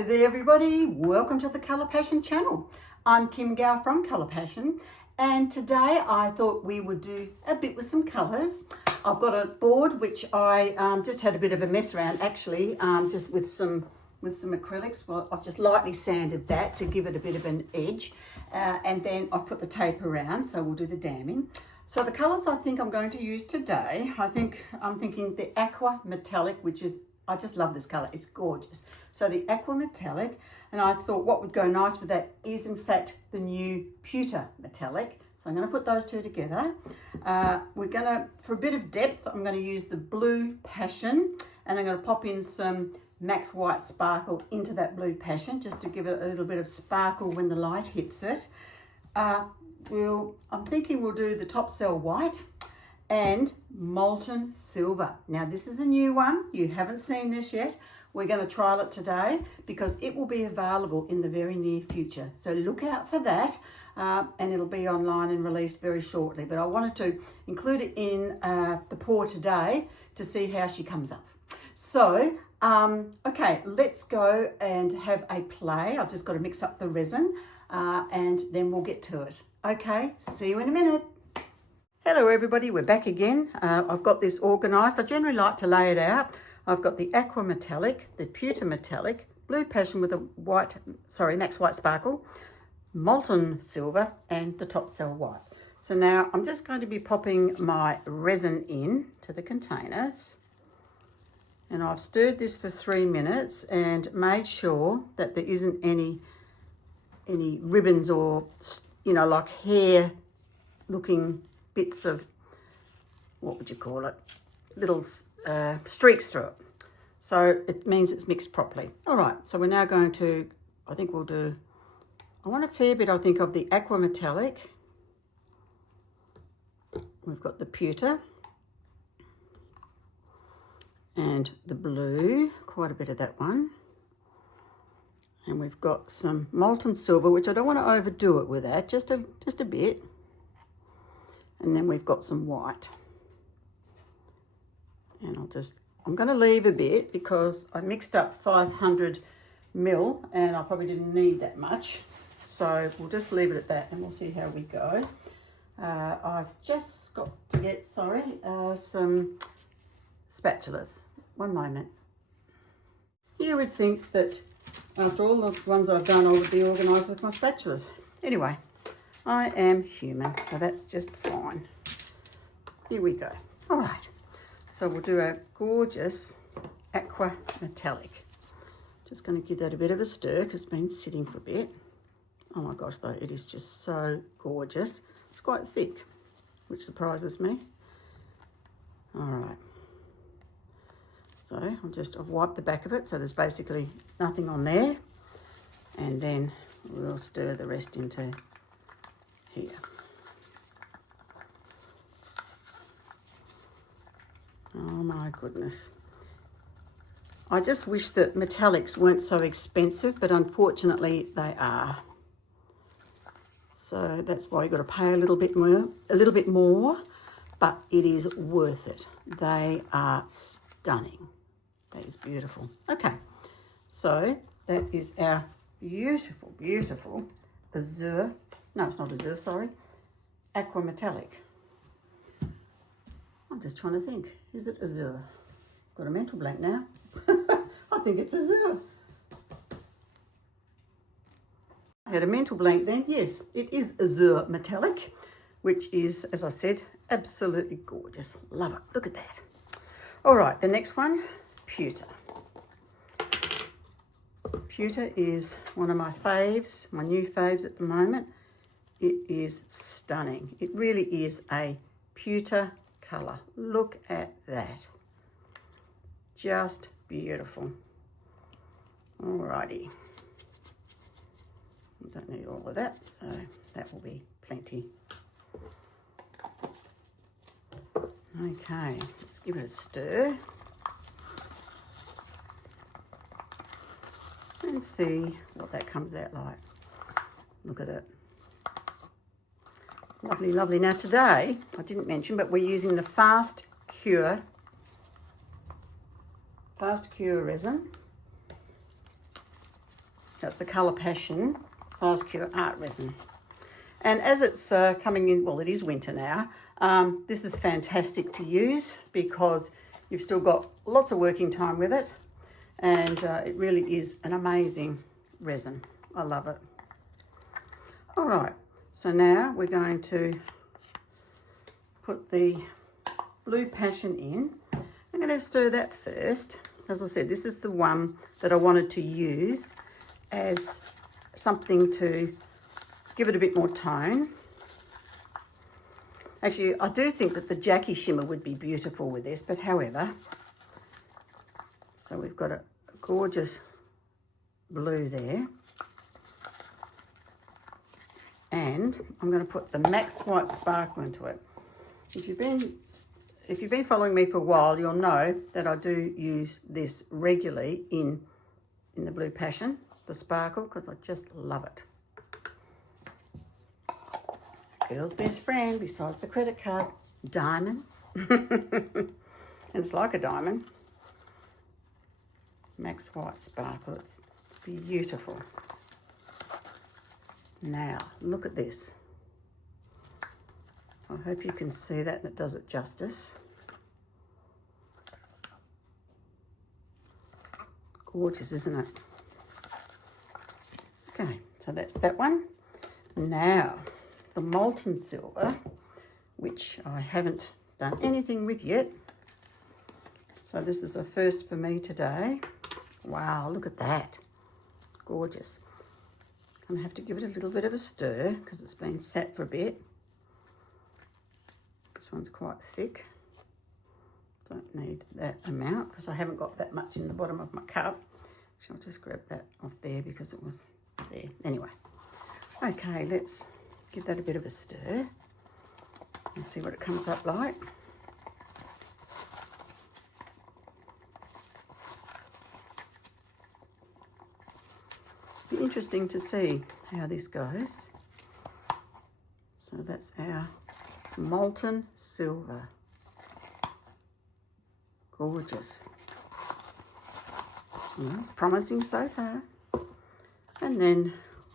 Hello there everybody, welcome to the Colour Passion channel. I'm Kim Gow from Colour Passion, and today I thought we would do a bit with some colours. I've got a board which I just had a bit of a mess around actually, just with some acrylics. Well, I've just lightly sanded that to give it a bit of an edge, and then I've put the tape around, so we'll do the damming. So the colours I think I'm going to use today, I'm thinking the Aqua Metallic, which is, I just love this colour, it's gorgeous. So the Aqua Metallic, and I thought what would go nice with that is in fact the new Pewter Metallic. So I'm going to put those two together. We're going to, for a bit of depth, I'm going to use the Blue Passion, and I'm going to pop in some Max White Sparkle into that Blue Passion just to give it a little bit of sparkle when the light hits it. I'm thinking we'll do the Top Cell White and Molten Silver. Now this is a new one, you haven't seen this yet. We're going to trial it today because it will be available in the very near future. So look out for that, and it'll be online and released very shortly. But I wanted to include it in the pour today to see how she comes up. So, okay, let's go and have a play. I've just got to mix up the resin and then we'll get to it. Okay, see you in a minute. Hello everybody, we're back again. I've got this organised. I generally like to lay it out. I've got the Aqua Metallic, the Pewter Metallic, Blue Passion with a Max White Sparkle, Molten Silver, and the Top Cell White. So now I'm just going to be popping my resin in to the containers. And I've stirred this for 3 minutes and made sure that there isn't any ribbons or, you know, like hair looking bits of, what would you call it, little streaks through it. So it means it's mixed properly. All right, so we're now going to, I want a fair bit, I think, of the Aqua Metallic. We've got the Pewter and the Blue, quite a bit of that one. And we've got some Molten Silver, which I don't want to overdo it with that, just a bit. And then we've got some white. And I'm going to leave a bit because I mixed up 500 ml and I probably didn't need that much. So we'll just leave it at that and we'll see how we go. I've just got to get, some spatulas. One moment. You would think that after all the ones I've done, I would be organised with my spatulas. Anyway, I am human, so that's just fine. Here we go. All right, so we'll do a gorgeous Aqua Metallic. Just going to give that a bit of a stir because it's been sitting for a bit. Oh my gosh, though, it is just so gorgeous. It's quite thick, which surprises me. All right. So I've wiped the back of it, so there's basically nothing on there. And then we'll stir the rest into here. Oh my goodness. I just wish that metallics weren't so expensive, but unfortunately they are. So that's why you've got to pay a little bit more, but it is worth it. They are stunning. That is beautiful. Okay, so that is our beautiful, beautiful Azure. No, it's not Azure, sorry. Aqua Metallic. I'm just trying to think. Is it Azure? Got a mental blank now. I think it's Azure. I had a mental blank then. Yes, it is Azure Metallic, which is, as I said, absolutely gorgeous. Love it. Look at that. All right, the next one, Pewter. Pewter is one of my faves, my new faves at the moment. It is stunning. It really is a pewter colour. Look at that. Just beautiful. Alrighty. We don't need all of that, so that will be plenty. Okay, let's give it a stir. And see what that comes out like. Look at it. Lovely, lovely. Now today, I didn't mention, but we're using the Fast Cure resin. That's the Colour Passion Fast Cure Art Resin. And as it's coming in, well, it is winter now, this is fantastic to use because you've still got lots of working time with it, and it really is an amazing resin. I love it. All right, so now we're going to put the Blue Passion in. I'm going to stir that first. As I said, this is the one that I wanted to use as something to give it a bit more tone. Actually, I do think that the Jackie shimmer would be beautiful with this, but however, so we've got a gorgeous blue there. And I'm going to put the Max White Sparkle into it. If you've been following me for a while, you'll know that I do use this regularly in the Blue Passion, the sparkle, because I just love it. Girl's best friend, besides the credit card, diamonds. And it's like a diamond. Max White Sparkle, it's beautiful. Now, look at this. I hope you can see that and it does it justice. Gorgeous, isn't it? Okay, so that's that one. Now, the Molten Silver, which I haven't done anything with yet. So this is a first for me today. Wow, look at that. Gorgeous. I'm gonna have to give it a little bit of a stir because it's been sat for a bit. This one's quite thick. Don't need that amount because I haven't got that much in the bottom of my cup. I'll just grab that off there because it was there. Anyway, okay, let's give that a bit of a stir and see what it comes up like. Be interesting to see how this goes. So that's our Molten Silver. Gorgeous. Well, it's promising so far. And then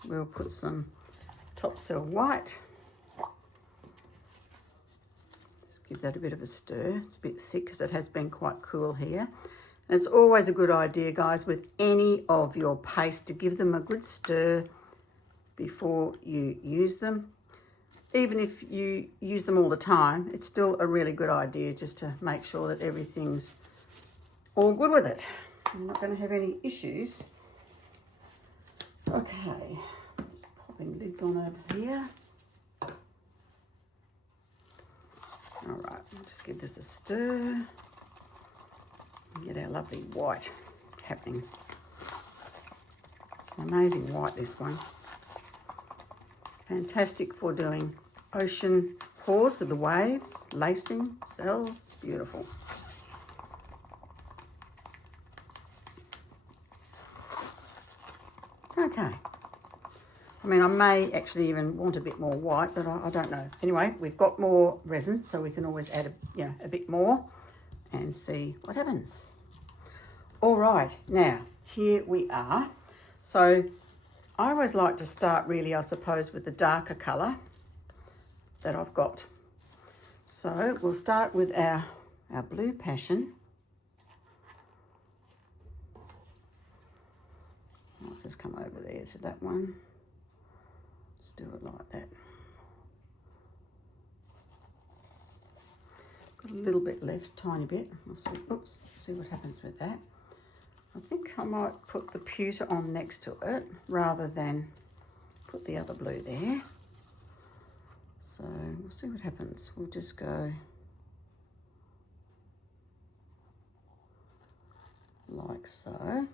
we'll put some Top Cell White. Just give that a bit of a stir. It's a bit thick because it has been quite cool here. And it's always a good idea, guys, with any of your paste to give them a good stir before you use them. Even if you use them all the time, it's still a really good idea just to make sure that everything's all good with it. You're not going to have any issues. Okay, just popping lids on over here. All right, we'll just give this a stir and get our lovely white happening. It's an amazing white, this one. Fantastic for doing ocean pours with the waves, lacing, cells, beautiful. Okay. I mean, I may actually even want a bit more white, but I don't know. Anyway, we've got more resin, so we can always add a bit more and see what happens. All right, now here we are. So I always like to start really, I suppose, with the darker colour that I've got. So we'll start with our Blue Passion. I'll just come over there to that one. Just do it like that. Got a little bit left, tiny bit. We'll see. Oops, see what happens with that. I think I might put the pewter on next to it rather than put the other blue there. So we'll see what happens. We'll just go like so.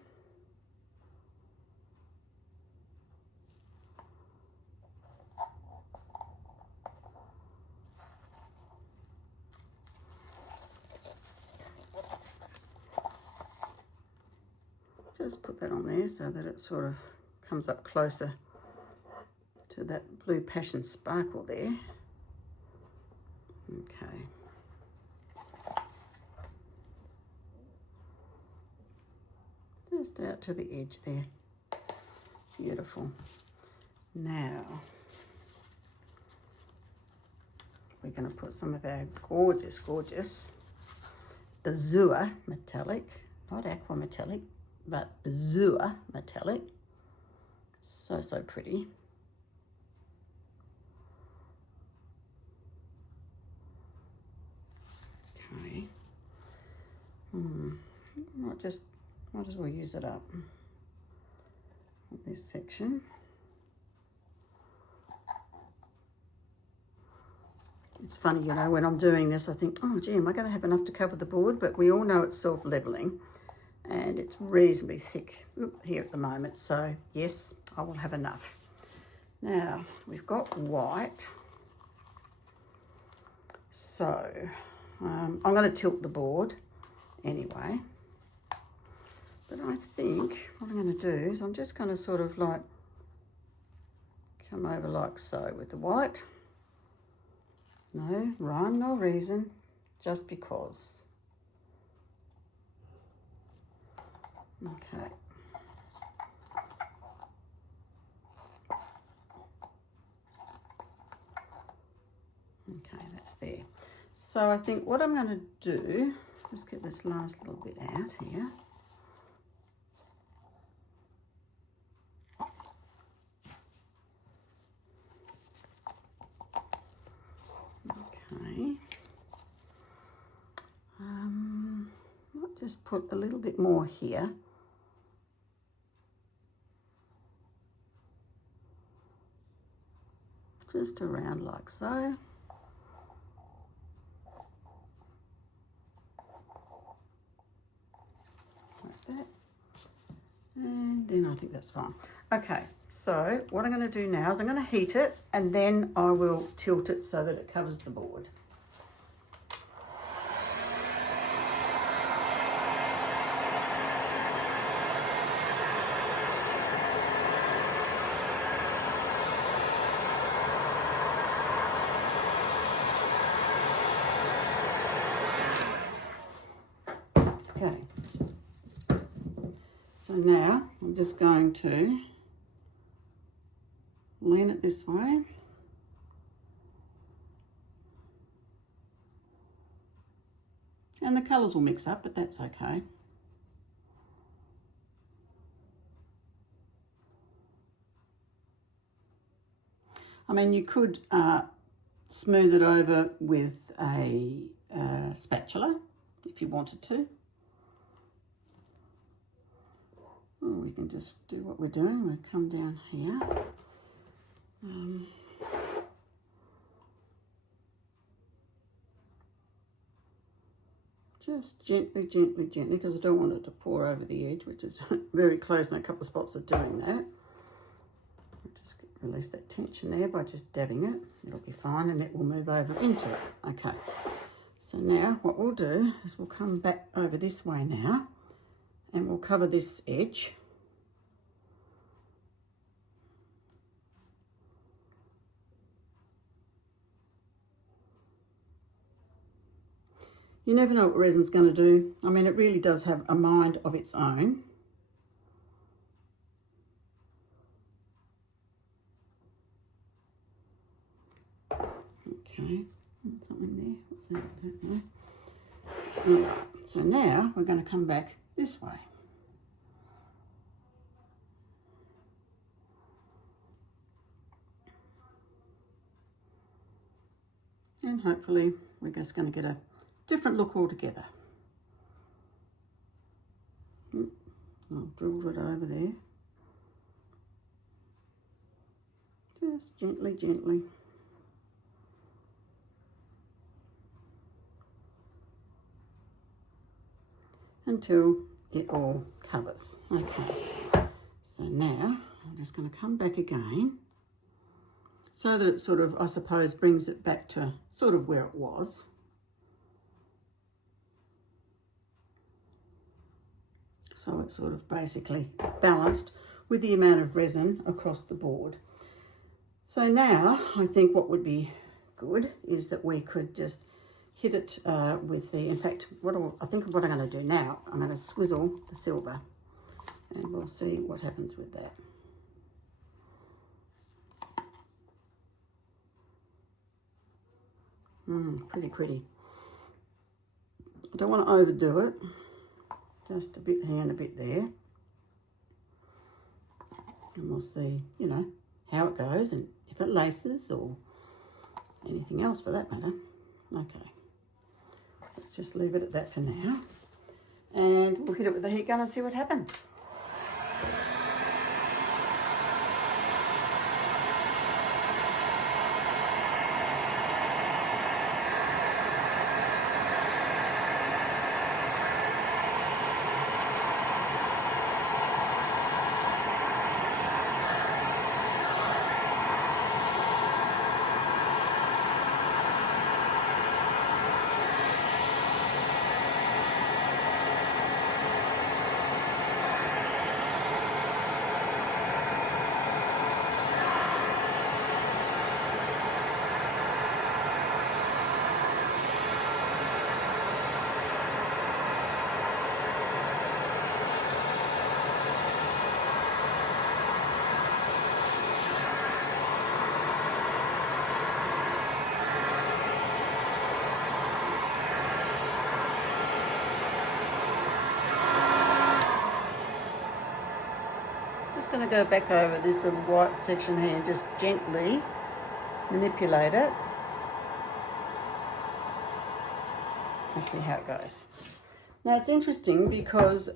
Just put that on there so that it sort of comes up closer to that Blue Passion sparkle there. Okay. Just out to the edge there. Beautiful. Now, we're going to put some of our gorgeous, gorgeous Azure Metallic, not Aqua Metallic, but Azure Metallic. So, so pretty. Okay. Might as well use it up. This section. It's funny, you know, when I'm doing this, I think, oh gee, am I going to have enough to cover the board? But we all know it's self-leveling and it's reasonably thick here at the moment. So yes, I will have enough. Now we've got white. So I'm going to tilt the board anyway. But I think what I'm going to do is I'm just going to sort of like come over like so with the white. No rhyme, no reason, just because. Okay. Okay, that's there. So I think what I'm going to do, let's get this last little bit out here. Okay. I'll just put a little bit more here. Just around like so. Like that. And then I think that's fine. Okay, so what I'm going to do now is I'm going to heat it and then I will tilt it so that it covers the board. Okay, so now I'm just going to lean it this way. And the colours will mix up, but that's okay. I mean, you could smooth it over with a spatula if you wanted to. Or we can just do what we're doing. We'll come down here. Just gently, gently, gently, because I don't want it to pour over the edge, which is very close in a couple of spots of doing that. I'll just release that tension there by just dabbing it. It'll be fine and it will move over into it. Okay, so now what we'll do is we'll come back over this way now and we'll cover this edge. You never know what resin's going to do. I mean, it really does have a mind of its own. Okay, something there. What's that? I don't know. All right, so now we're going to come back this way. And hopefully we're just going to get a different look altogether. I've drilled it over there. Just gently, gently. Until it all covers. Okay, so now I'm just going to come back again so that it sort of, I suppose, brings it back to sort of where it was. So it's sort of basically balanced with the amount of resin across the board. So now I think what would be good is that we could just hit it with the, in fact, I think what I'm going to do now, I'm going to swizzle the silver and we'll see what happens with that. Pretty pretty. I don't want to overdo it. Just a bit here and a bit there. And we'll see, you know, how it goes and if it laces or anything else for that matter. Okay. Let's just leave it at that for now. And we'll hit it with the heat gun and see what happens. Just going to go back over this little white section here and just gently manipulate it and see how it goes. Now it's interesting because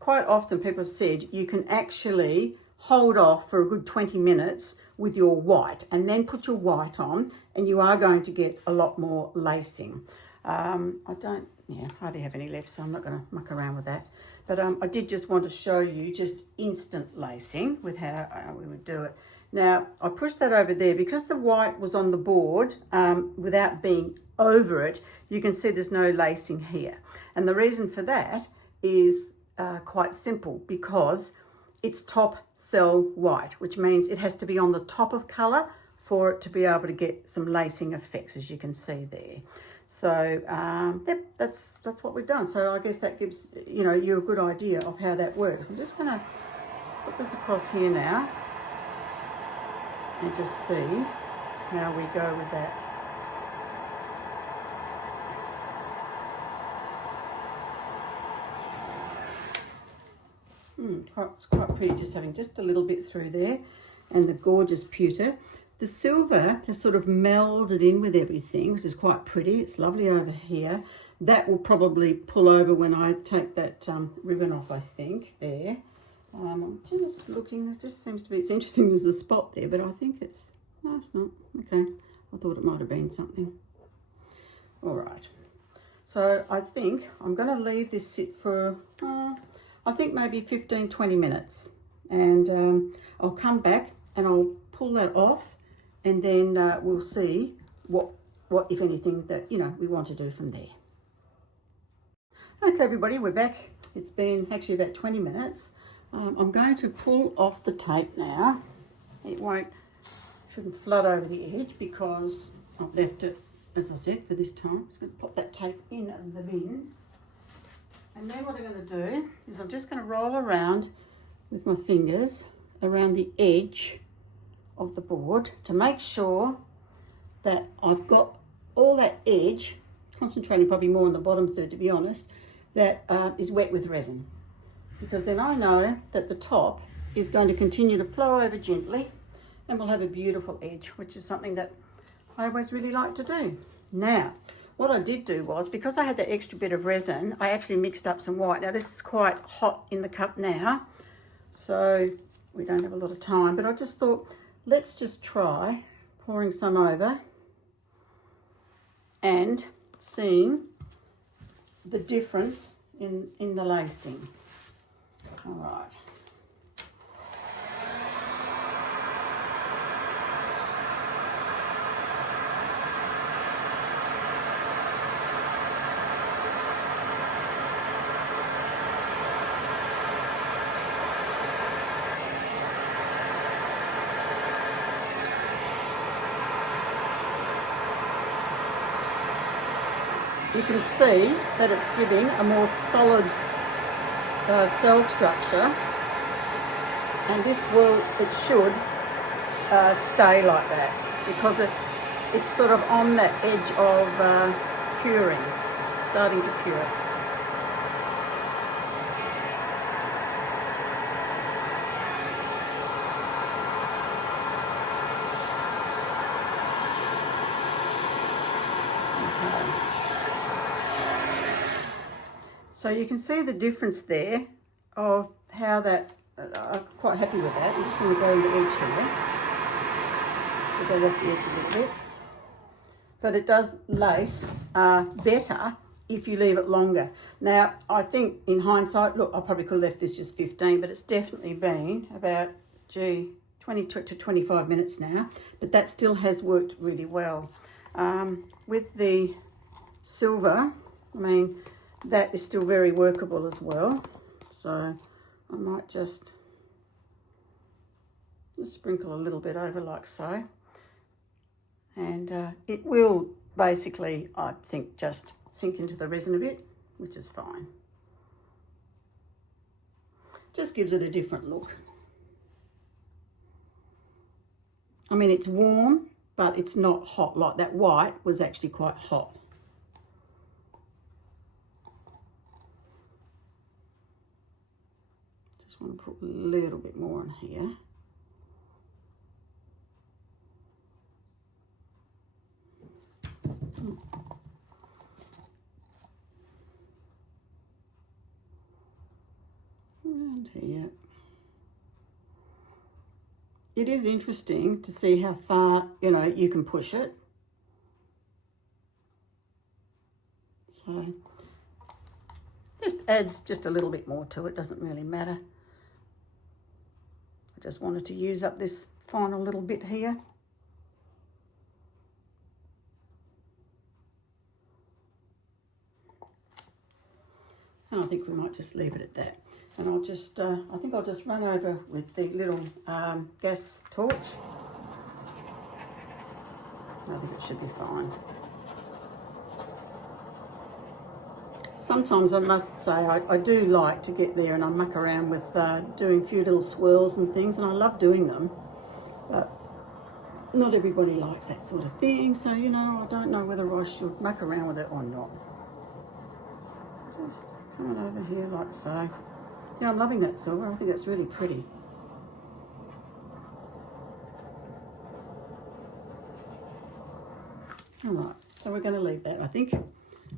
quite often people have said you can actually hold off for a good 20 minutes with your white and then put your white on and you are going to get a lot more lacing. I hardly have any left, so I'm not going to muck around with that. But I did just want to show you just instant lacing with how we would do it. Now, I pushed that over there because the white was on the board without being over it. You can see there's no lacing here. And the reason for that is quite simple, because it's top cell white, which means it has to be on the top of colour for it to be able to get some lacing effects, as you can see there. So yep, that's what we've done. So I guess that gives you a good idea of how that works. I'm just going to put this across here now and just see how we go with that. It's quite pretty, just having just a little bit through there, and the gorgeous pewter. The silver has sort of melded in with everything, which is quite pretty. It's lovely over here. That will probably pull over when I take that ribbon off, I think, there. I'm just looking, there just seems to be, it's interesting there's a spot there, but I think it's, no, it's not. Okay, I thought it might have been something. All right. So I think I'm going to leave this sit for, I think maybe 15, 20 minutes. And I'll come back and I'll pull that off. And then we'll see what, if anything, that, we want to do from there. Okay, everybody, we're back. It's been actually about 20 minutes. I'm going to pull off the tape now. It shouldn't flood over the edge because I've left it, as I said, for this time. I'm just going to pop that tape in the bin. And then what I'm going to do is I'm just going to roll around with my fingers around the edge of the board to make sure that I've got all that edge, concentrating probably more on the bottom third to be honest, that is wet with resin, because then I know that the top is going to continue to flow over gently and we'll have a beautiful edge, which is something that I always really like to do. Now, what I did do was, because I had that extra bit of resin, I actually mixed up some white. Now this is quite hot in the cup now, so we don't have a lot of time, but I just thought, let's just try pouring some over and seeing the difference in the lacing. All right. You can see that it's giving a more solid cell structure, and it should stay like that, because it's sort of on that edge of curing, starting to cure. So you can see the difference there of how that, I'm quite happy with that. I'm just going to go to the edge here, to go off the edge a little bit. But it does lace better if you leave it longer. Now, I think in hindsight, look, I probably could have left this just 15, but it's definitely been about, 20 to 25 minutes now, but that still has worked really well. With the silver, I mean, that is still very workable as well. So I might just sprinkle a little bit over like so. And it will basically, I think, just sink into the resin a bit, which is fine. Just gives it a different look. I mean, it's warm, but it's not hot. Like that white was actually quite hot. Just want to put a little bit more in here. Around here. It is interesting to see how far, you know, you can push it. So just adds just a little bit more to it, doesn't really matter. I just wanted to use up this final little bit here. And I think we might just leave it at that. And I'll just, I think I'll just run over with the little gas torch. I think it should be fine. Sometimes I must say I do like to get there and I muck around with doing a few little swirls and things, and I love doing them. But not everybody likes that sort of thing, so, you know, I don't know whether I should muck around with it or not. Just coming over here like so. Yeah, I'm loving that silver. I think it's really pretty. All right, so we're going to leave that, I think.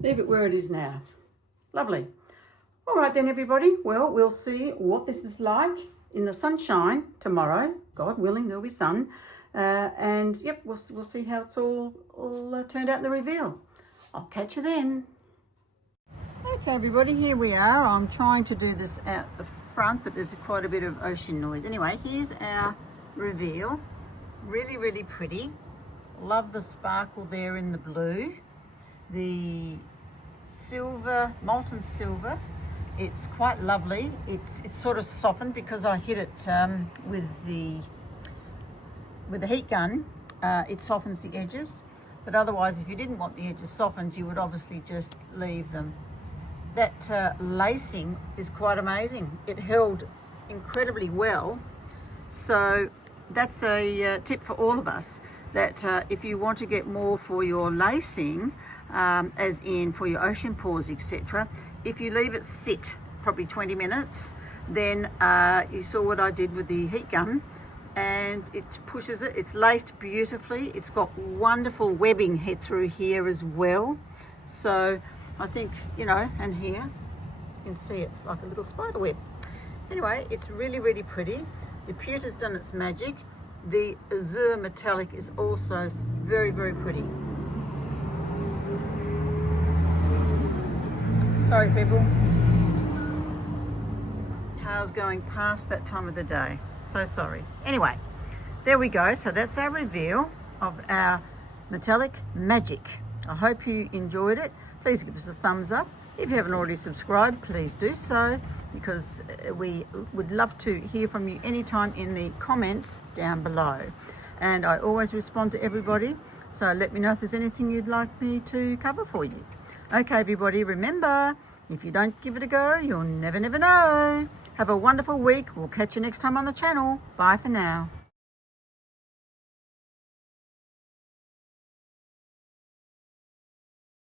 Leave it where it is now. Lovely. All right then, everybody. Well, we'll see what this is like in the sunshine tomorrow. God willing, there'll be sun. And, yep, we'll see how it's all turned out in the reveal. I'll catch you then. Okay, everybody, here we are. I'm trying to do this out the front, but there's quite a bit of ocean noise. Anyway, here's our reveal. Really, really pretty. Love the sparkle there in the blue. The silver, molten silver. It's quite lovely. It's sort of softened because I hit it with the heat gun. It softens the edges. But otherwise, if you didn't want the edges softened, you would obviously just leave them. That lacing is quite amazing. It held incredibly well. So that's a tip for all of us, that if you want to get more for your lacing, as in for your ocean pours, etc., if you leave it sit probably 20 minutes, then you saw what I did with the heat gun, and it pushes it. It's laced beautifully. It's got wonderful webbing head through here as well. So I think, you know, and here you can see it's like a little spider web. Anyway, it's really, really pretty. The pewter's done its magic. The Azure Metallic is also very, very pretty. Sorry, people. Cars going past that time of the day. So sorry. Anyway, there we go. So that's our reveal of our metallic magic. I hope you enjoyed it. Please give us a thumbs up. If you haven't already subscribed, please do so, because we would love to hear from you anytime in the comments down below. And I always respond to everybody, so let me know if there's anything you'd like me to cover for you. Okay, everybody, remember, if you don't give it a go, you'll never, never know. Have a wonderful week. We'll catch you next time on the channel. Bye for now.